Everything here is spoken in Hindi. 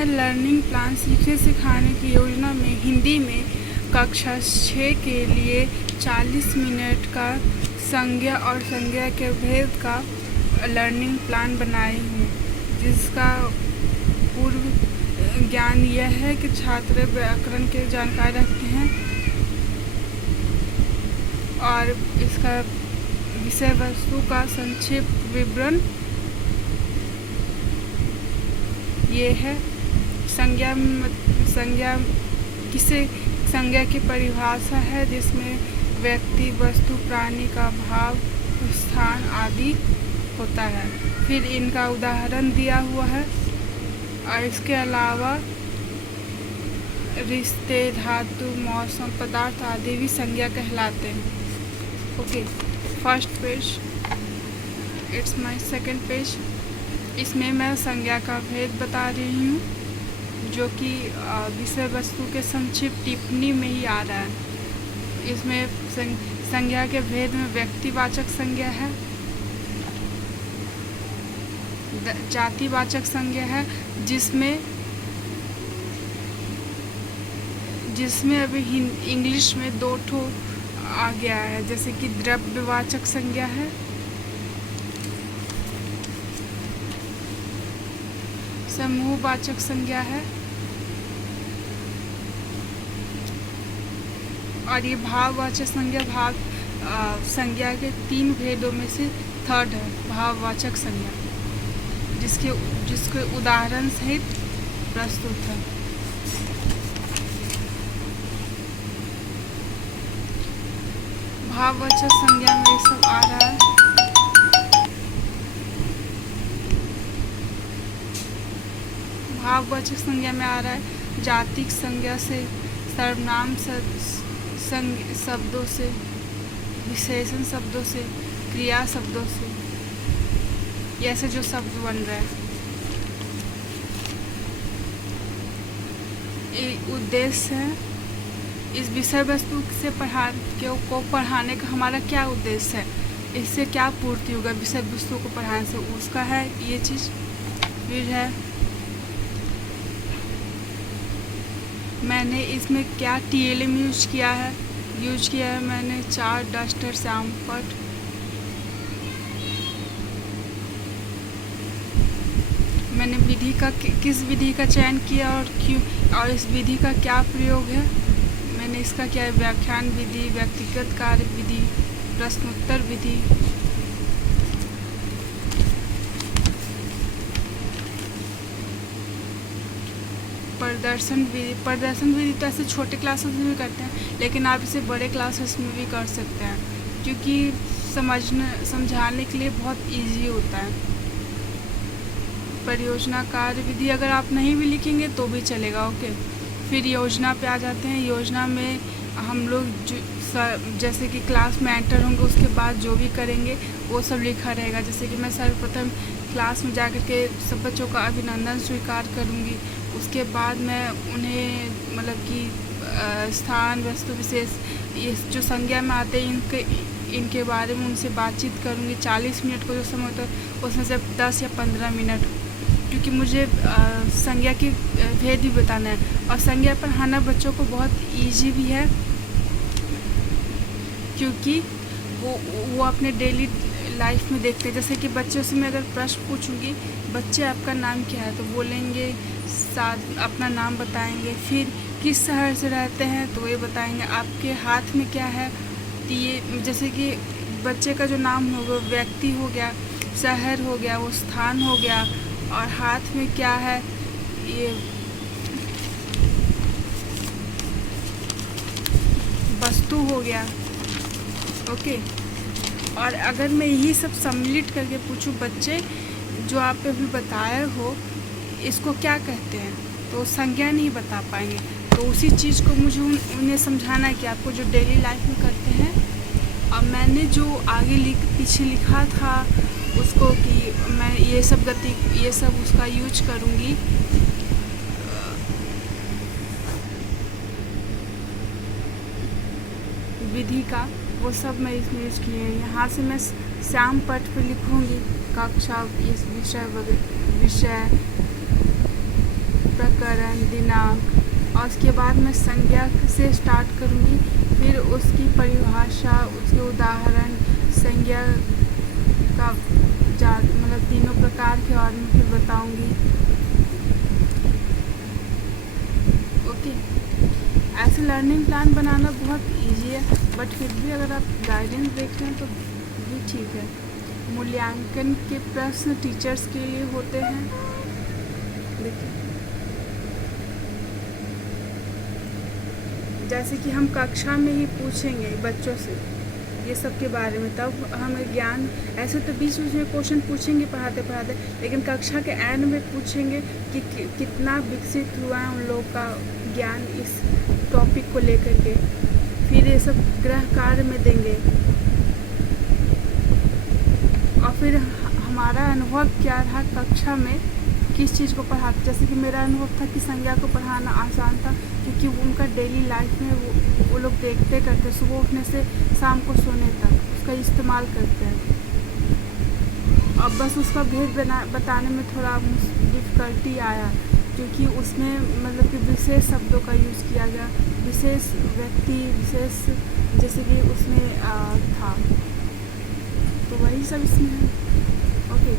मैं लर्निंग प्लान सीखने सिखाने की योजना में हिंदी में कक्षा 6 के लिए 40 मिनट का संज्ञा और संज्ञा के भेद का लर्निंग प्लान बनाई हूँ, जिसका पूर्व ज्ञान यह है कि छात्र व्याकरण की जानकारी रखते हैं और इसका विषय वस्तु का संक्षिप्त विवरण ये है। संज्ञा किसे संज्ञा की परिभाषा है जिसमें व्यक्ति, वस्तु, प्राणी का भाव, स्थान आदि होता है। फिर इनका उदाहरण दिया हुआ है और इसके अलावा रिश्ते, धातु, मौसम, पदार्थ आदि भी संज्ञा कहलाते हैं। Okay, first page, it's my second page. इसमें मैं संज्ञा का भेद बता रही हूँ, जो कि विषय वस्तु के संक्षिप्त टिप्पणी में ही आ रहा है। इसमें संज्ञा के भेद में व्यक्तिवाचक संज्ञा है, जातिवाचक संज्ञा है, जिसमें अभी इंग्लिश में 2 ठो आ गया है, जैसे कि द्रव्यवाचक संज्ञा है, समूहवाचक संज्ञा है और ये भाववाचक संज्ञा संज्ञा के 3 भेदों में से थर्ड है, भाववाचक संज्ञा, जिसके उदाहरण सहित प्रस्तुत है। भाववाचक संज्ञा में सब आ रहा है। भाववाचक संज्ञा में आ रहा है जातिक संज्ञा से, सर्वनाम शब्दों से, विशेषण शब्दों से, क्रिया शब्दों से, ऐसे जो शब्द बन रहे हैं। उद्देश्य है इस विषय वस्तु से पढ़ाने का हमारा क्या उद्देश्य है, इससे क्या पूर्ति होगा विषय वस्तु को पढ़ाने से, उसका है ये चीज़। फिर है मैंने इसमें क्या TLM यूज किया है मैंने 4 डस्टर, श्याम पट, मैंने विधि का किस विधि का चयन किया और क्यों, और इस विधि का क्या प्रयोग है, मैंने इसका क्या है, व्याख्यान विधि, व्यक्तिगत कार्य विधि, प्रश्नोत्तर विधि, प्रदर्शन विधि तो ऐसे छोटे क्लासेस में भी करते हैं, लेकिन आप इसे बड़े क्लासेस में भी कर सकते हैं, क्योंकि समझाने के लिए बहुत इजी होता है। परियोजना कार्य विधि अगर आप नहीं भी लिखेंगे तो भी चलेगा। ओके, फिर योजना पे आ जाते हैं। योजना में हम लोग जैसे कि क्लास में एंटर होंगे उसके बाद जो भी करेंगे वो सब लिखा रहेगा। जैसे कि मैं सर्वप्रथम क्लास में जाकर के सब बच्चों का अभिनंदन स्वीकार करूँगी, उसके बाद मैं उन्हें मतलब कि स्थान, वस्तु विशेष, ये जो संज्ञा में आते हैं इनके बारे में उनसे बातचीत करूँगी। 40 मिनट को जो समय होता है उसमें से 10 या 15 मिनट, क्योंकि मुझे संज्ञा की भेद भी बताना है। और संज्ञा पढ़ाना बच्चों को बहुत ईजी भी है, क्योंकि वो अपने डेली लाइफ में देखते हैं। जैसे कि बच्चों से मैं अगर प्रश्न पूछूंगी, बच्चे आपका नाम क्या है, तो बोलेंगे अपना नाम बताएंगे। फिर किस शहर से रहते हैं तो ये बताएंगे। आपके हाथ में क्या है, तो ये जैसे कि बच्चे का जो नाम होगा, व्यक्ति हो गया, शहर हो गया, वो स्थान हो गया, और हाथ में क्या है, ये वस्तु हो गया। ओके, और अगर मैं यही सब सम्मिलित करके पूछूं, बच्चे जो आप अभी बताए हो इसको क्या कहते हैं, तो संज्ञा नहीं बता पाएंगे। तो उसी चीज़ को मुझे उन्हें समझाना है कि आपको जो डेली लाइफ में करते हैं। अब मैंने जो आगे पीछे लिखा था उसको कि मैं ये सब उसका यूज करूँगी। विधि का वो सब मैं इसमें यूज किए हैं। यहाँ से मैं श्याम पट पर लिखूँगी कक्षा, इस विषय उपकरण, दिनांक, और उसके बाद मैं संज्ञा से स्टार्ट करूँगी, फिर उसकी परिभाषा, उसके उदाहरण, संज्ञा का मतलब तीनों प्रकार के और मैं फिर बताऊँगी। ओके, ऐसे लर्निंग प्लान बनाना बहुत इजी है, बट फिर भी अगर आप गाइडेंस देखते हैं तो भी ठीक है। मूल्यांकन के प्रश्न टीचर्स के लिए होते हैं। देखिए, जैसे कि हम कक्षा में ही पूछेंगे बच्चों से ये सब के बारे में, तब हमें ज्ञान, ऐसे तो बीच बीच में क्वेश्चन पूछेंगे पढ़ाते पढ़ाते, लेकिन कक्षा के एंड में पूछेंगे कि कितना विकसित हुआ है उन लोगों का ज्ञान इस टॉपिक को लेकर के। फिर ये सब गृह कार्य में देंगे, और फिर हमारा अनुभव क्या रहा कक्षा में, किस चीज़ को पढ़ाते। जैसे कि मेरा अनुभव था कि संज्ञा को पढ़ाना आसान था, क्योंकि उनका डेली लाइफ में वो लोग देखते करते, सुबह उठने से शाम को सोने तक उसका इस्तेमाल करते हैं। अब बस उसका भेद बताने में थोड़ा डिफ़िकल्टी आया, क्योंकि उसमें मतलब कि विशेष शब्दों का यूज़ किया गया, विशेष व्यक्ति, विशेष जैसे कि उसमें था, तो वही सब इसमें है। ओके।